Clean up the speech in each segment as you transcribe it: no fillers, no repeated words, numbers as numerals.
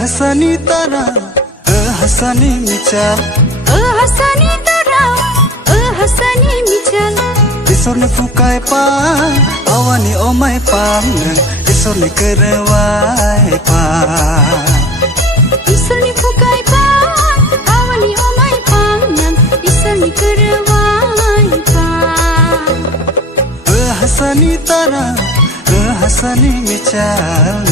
हसनी तरा हसनी मिचाल हसनी तरा हसनी मिचाल ईश्वरले फुकाए पा अवनी ओमाय पाम ईश्वरले करवाए पा ईश्वरले फुकाए पा अवनी ओमाय पाम ईश्वरले करवाए पा हसनी तरा हसनी मिचाल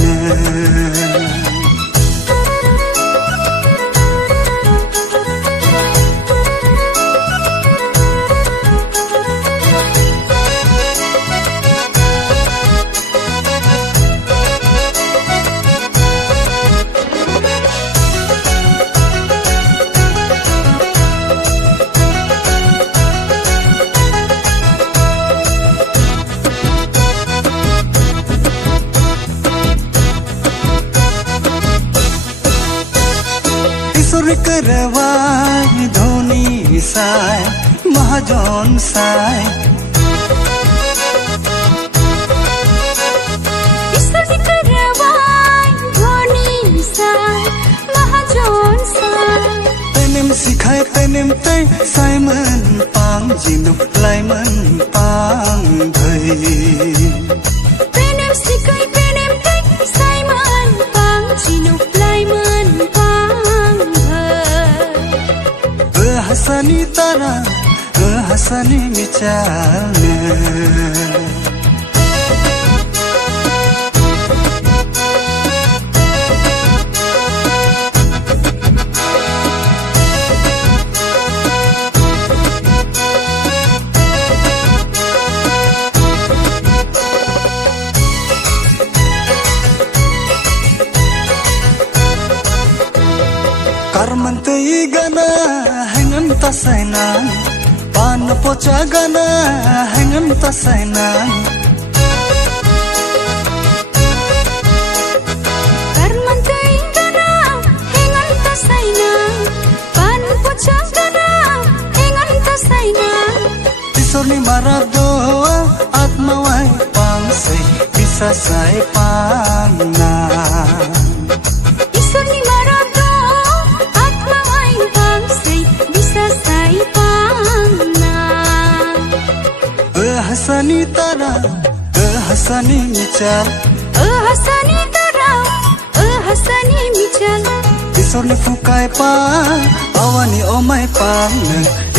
ईश्वर करवाए धोनी साय महाजन साय ईश्वर करवाए धोनी साय महाजन साय तेनेम सिखाए तेनेम तै साइमन पाङ जिनु लाइमन पाङ धै तेनेम सिखाए तेनेम तै साइमन पाङ जिनु लाइमन हसनी तरा Hasani मिचाल Karmante gana hangan tasayna pan pocha gana hangan tasayna Karmante gana hangan tasayna pan pocha gana hangan tasayna ईश्वरले मारा दो आत्मा वाई पाङ सै bisa sai पाङना ईश्वरले मारा दो आत्मा वाई पाङ सै bisa sai पाङना हसनी तरा हसनी मिचाल हसनी तरा हसनी मिचाल ईश्वरले फुकाए पा अवनी ओमाय पाङ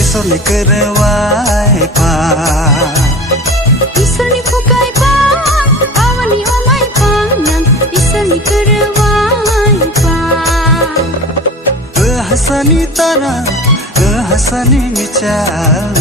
ईश्वरले करवाए पा ईश्वरले फुकाए पा अवनी ओमाय पाङ ईश्वरले करवाए पा हसनी तरा हसनी मिचाल